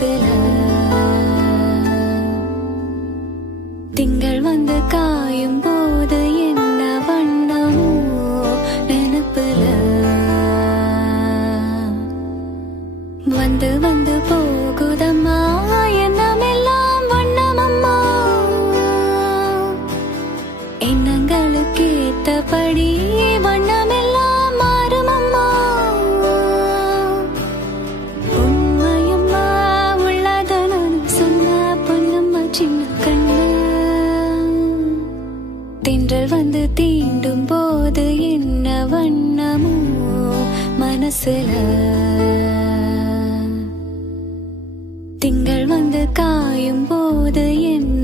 மனசுல திங்கள் வந்து காயும் போது என்ன வண்ணமோ நினைப்புல வந்து வந்து போகுதம்மா எண்ணமெல்லாம் வண்ணமம்மா எண்ணங்களுக்கு ஏத்தபடி வண்ணமெல்லாம் மாறுமம்மா உண்மையம்மா உள்ளத நான் சொன்ன பொன்னம்மா சின்ன கண்ணு தென்றல் வந்து தீண்டும் போது என்ன வண்ணமோ மனசுல திங்கள் வந்து காயும் போது என்ன